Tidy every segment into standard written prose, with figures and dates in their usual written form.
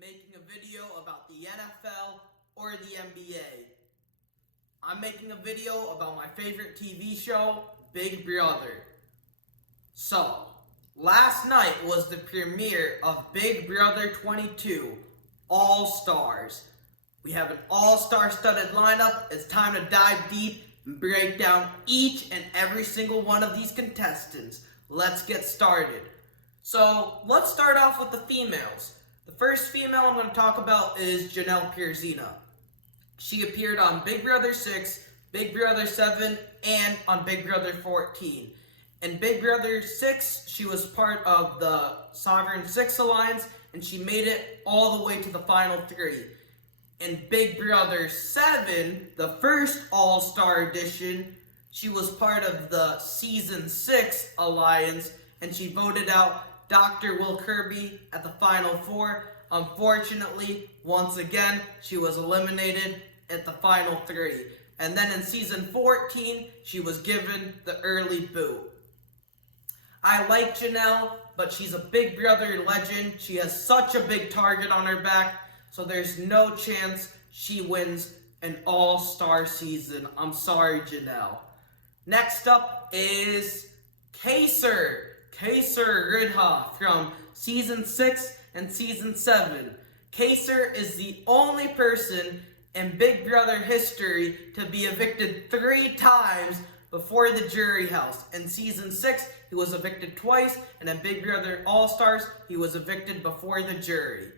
making a video about the NFL or the NBA. I'm making a video about my favorite TV show, Big Brother. So, last night was the premiere of Big Brother 22, All Stars. We have an all-star studded lineup. It's time to dive deep and break down each and every single one of these contestants. Let's get started. So, let's start off with the females. The first female I'm going to talk about is Janelle Pierzina. She appeared on Big Brother 6, Big Brother 7, and on Big Brother 14. In Big Brother 6, she was part of the Sovereign 6 Alliance, and she made it all the way to the final 3. In Big Brother 7, the first All-Star edition, she was part of the Season 6 Alliance, and she voted out Dr. Will Kirby at the Final 4. Unfortunately, once again, she was eliminated at the Final 3. And then in Season 14, she was given the early boot. I like Janelle, but she's a Big Brother legend. She has such a big target on her back, so there's no chance she wins an all-star season. I'm sorry, Janelle. Next up is Kaiser Ridha from Season 6 and Season 7. Kaysar is the only person in Big Brother history to be evicted 3 times before the jury house. In Season 6, he was evicted twice, and in Big Brother All-Stars, he was evicted before the jury.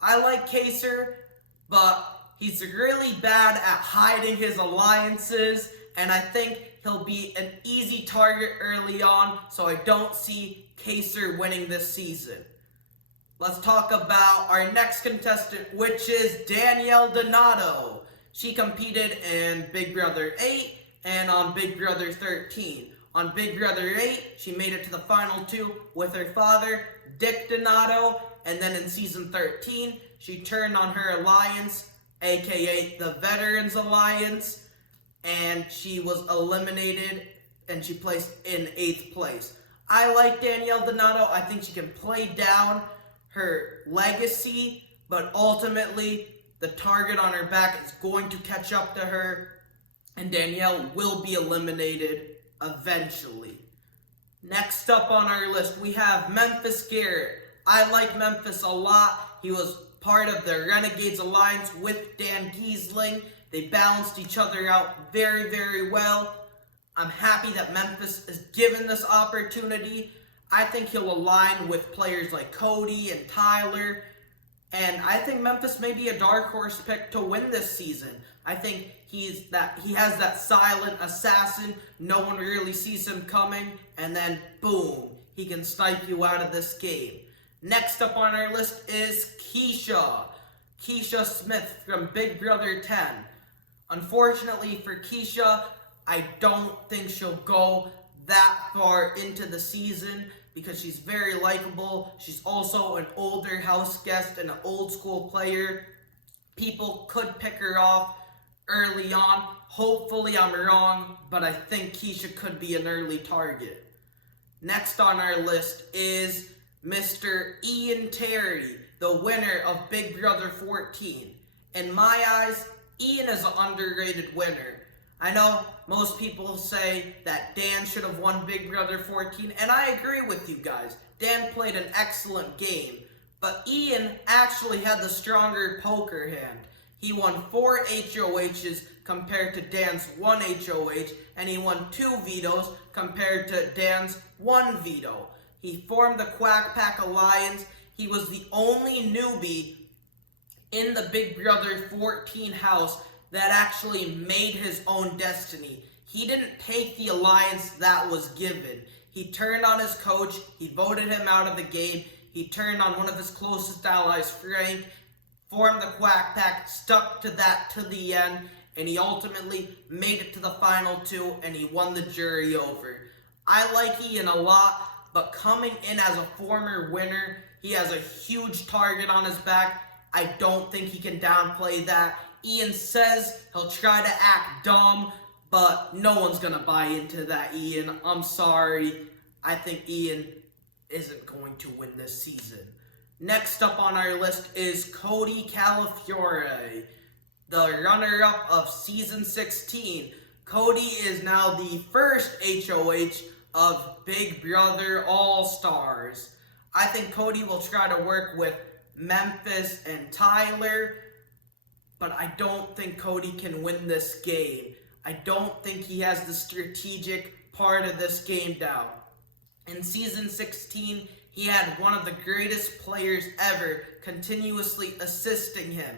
I like Kaysar, but he's really bad at hiding his alliances, and I think he'll be an easy target early on, so I don't see Kaysar winning this season. Let's talk about our next contestant, which is Danielle Donato. She competed in Big Brother 8 and on Big Brother 13. On Big Brother 8, she made it to the final 2 with her father, Dick Donato, and then in Season 13, she turned on her alliance, aka the Veterans Alliance, and she was eliminated, and she placed in 8th place. I like Danielle Donato. I think she can play down her legacy, but ultimately, the target on her back is going to catch up to her, and Danielle will be eliminated eventually. Next up on our list, we have Memphis Garrett. I like Memphis a lot. He was part of the Renegades Alliance with Dan Giesling. They balanced each other out very, very well. I'm happy that Memphis is given this opportunity. I think he'll align with players like Cody and Tyler. And I think Memphis may be a dark horse pick to win this season. I think he has that silent assassin. No one really sees him coming. And then, boom, he can snipe you out of this game. Next up on our list is Kesha Smith from Big Brother 10. Unfortunately for Keisha, I don't think she'll go that far into the season because she's very likable. She's also an older house guest and an old school player. People could pick her off early on. Hopefully I'm wrong, but I think Keisha could be an early target. Next on our list is Mr. Ian Terry, the winner of Big Brother 14. In my eyes, Ian is an underrated winner. I know most people say that Dan should have won Big Brother 14, and I agree with you guys. Dan played an excellent game, but Ian actually had the stronger poker hand. He won 4 HOHs compared to Dan's 1 HOH, and he won 2 vetoes compared to Dan's 1 veto. He formed the Quack Pack Alliance. He was the only newbie in the Big Brother 14 house that actually made his own destiny. He didn't take the alliance that was given. He turned on his coach. He voted him out of the game. He turned on one of his closest allies, Frank, formed the Quack Pack, stuck to that to the end, and he ultimately made it to the final 2, and he won the jury over. I like Ian a lot, but coming in as a former winner, he has a huge target on his back. I don't think he can downplay that. Ian says he'll try to act dumb, but no one's going to buy into that, Ian. I'm sorry. I think Ian isn't going to win this season. Next up on our list is Cody Califiore, the runner-up of Season 16. Cody is now the first HOH of Big Brother All-Stars. I think Cody will try to work with Memphis and Tyler, but I don't think Cody can win this game. I don't think he has the strategic part of this game down. In Season 16, he had one of the greatest players ever continuously assisting him.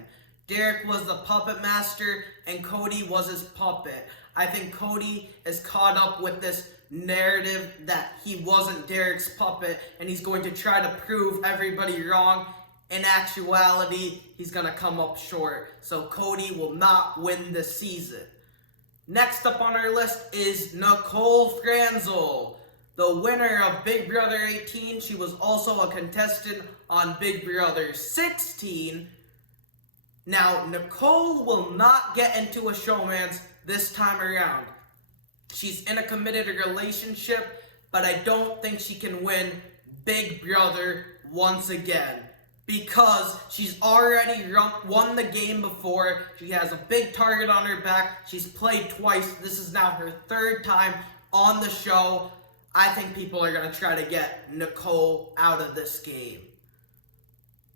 Derek was the puppet master and Cody was his puppet. I think Cody is caught up with this narrative that he wasn't Derek's puppet and he's going to try to prove everybody wrong. In actuality, he's going to come up short. So Cody will not win this season. Next up on our list is Nicole Franzel, the winner of Big Brother 18. She was also a contestant on Big Brother 16. Now, Nicole will not get into a showmance this time around. She's in a committed relationship, but I don't think she can win Big Brother once again, because she's already won the game before. She has a big target on her back. She's played twice. This is now her third time on the show. I think people are going to try to get Nicole out of this game.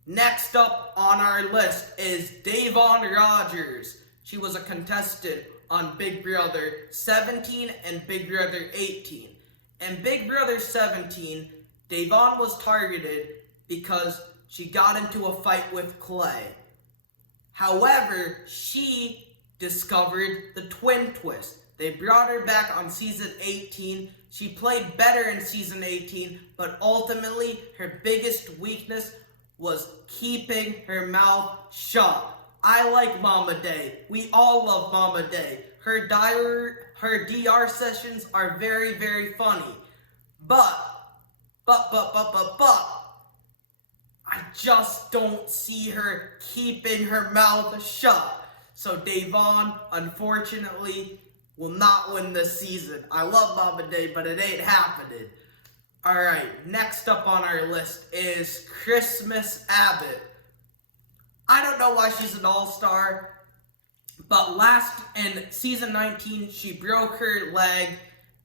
Next up on our list is DaVonne Rogers. She was a contestant on Big Brother 17 and Big Brother 18. In Big Brother 17, DaVonne was targeted because she got into a fight with Clay. However, she discovered the twin twist. They brought her back on Season 18. She played better in Season 18, but ultimately her biggest weakness was keeping her mouth shut. I like Mama Day. We all love Mama Day. Her DR sessions are very, very funny. But, I just don't see her keeping her mouth shut. So DaVonne, unfortunately, will not win this season. I love Mama Day, but it ain't happening. Alright, next up on our list is Christmas Abbott. I don't know why she's an all-star, but in Season 19, she broke her leg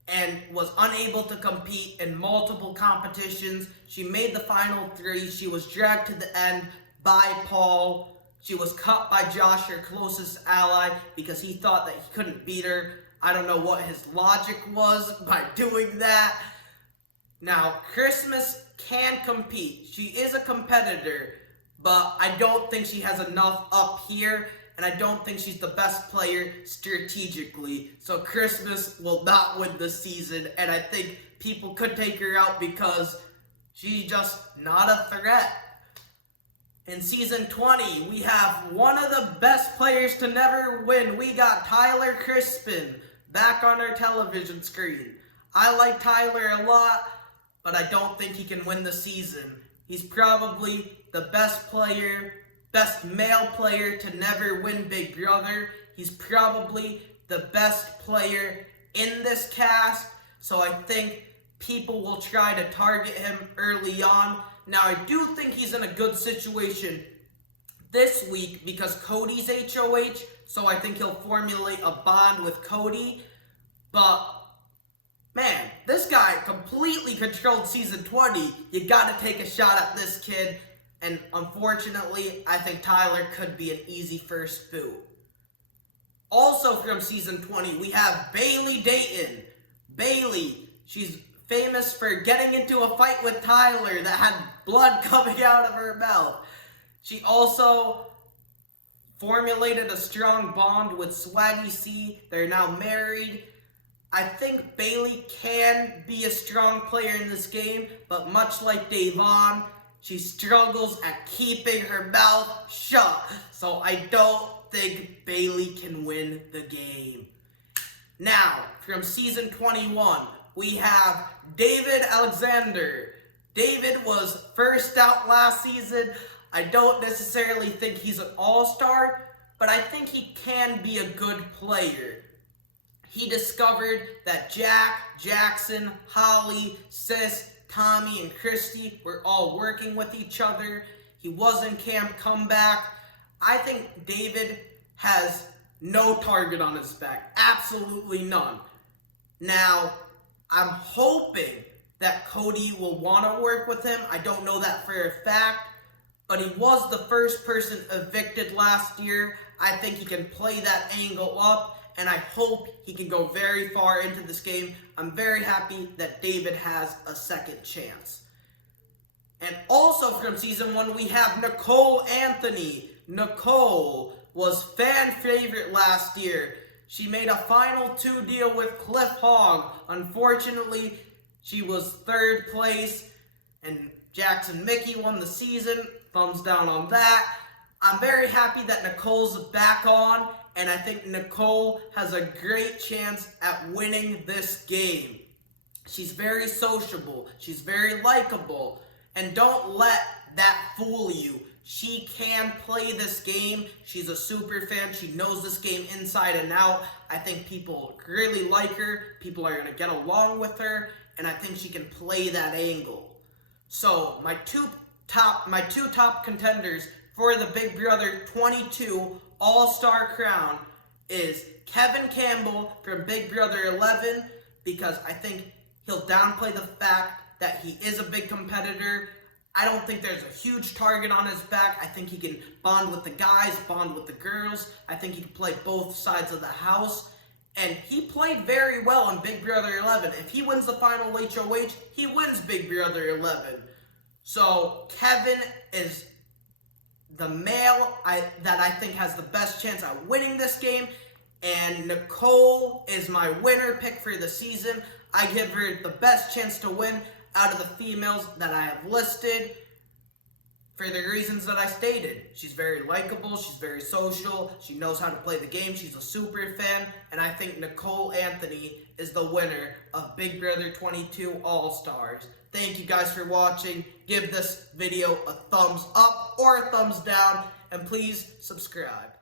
and was unable to compete in multiple competitions. She made the final 3. She was dragged to the end by Paul. She was cut by Josh, her closest ally, because he thought that he couldn't beat her. I don't know what his logic was by doing that. Now, Christmas can compete. She is a competitor, but I don't think she has enough up here, and I don't think she's the best player strategically. So Christmas will not win this season, and I think people could take her out because she's just not a threat. In Season 20, we have one of the best players to never win. We got Tyler Crispen back on our television screen. I like Tyler a lot, but I don't think he can win the season. He's probably the best male player to never win Big Brother. He's probably the best player in this cast, so I think people will try to target him early on. Now, I do think he's in a good situation this week because Cody's HOH, so I think he'll formulate a bond with Cody. But, man, this guy completely controlled Season 20. You gotta take a shot at this kid. And unfortunately, I think Tyler could be an easy first boot. Also from Season 20, we have Bayleigh Dayton. Bayleigh, she's famous for getting into a fight with Tyler that had blood coming out of her mouth. She also formulated a strong bond with Swaggy C. They're now married. I think Bayleigh can be a strong player in this game, but much like DaVonne, she struggles at keeping her mouth shut. So I don't think Bayleigh can win the game. Now, from Season 21, we have David Alexander. David was first out last season. I don't necessarily think he's an all-star, but I think he can be a good player. He discovered that Jack, Jackson, Holly, Sis, Tommy and Christy were all working with each other. He was in Camp Comeback. I think David has no target on his back. Absolutely none. Now, I'm hoping that Cody will want to work with him. I don't know that for a fact, but he was the first person evicted last year. I think he can play that angle up, and I hope he can go very far into this game. I'm very happy that David has a second chance. And also from Season 1, we have Nicole Anthony. Nicole was fan favorite last year. She made a Final 2 deal with Cliff Hogg. Unfortunately, she was third place, and Jackson Mickey won the season. Thumbs down on that. I'm very happy that Nicole's back on, and I think Nicole has a great chance at winning this game. She's very sociable. She's very likable. And don't let that fool you. She can play this game. She's a super fan. She knows this game inside and out. I think people really like her. People are going to get along with her. And I think she can play that angle. So my two top contenders for the Big Brother 22 All-Star crown is Kevin Campbell from Big Brother 11, because I think he'll downplay the fact that he is a big competitor. I don't think there's a huge target on his back. I think he can bond with the guys, bond with the girls. I think he can play both sides of the house. And he played very well in Big Brother 11. If he wins the final HOH, he wins Big Brother 11. So Kevin is the male that I think has the best chance at winning this game. And Nicole is my winner pick for the season. I give her the best chance to win out of the females that I have listed for the reasons that I stated. She's very likable, she's very social, she knows how to play the game, she's a super fan, and I think Nicole Anthony is the winner of Big Brother 22 All-Stars. Thank you guys for watching. Give this video a thumbs up or a thumbs down, and please subscribe.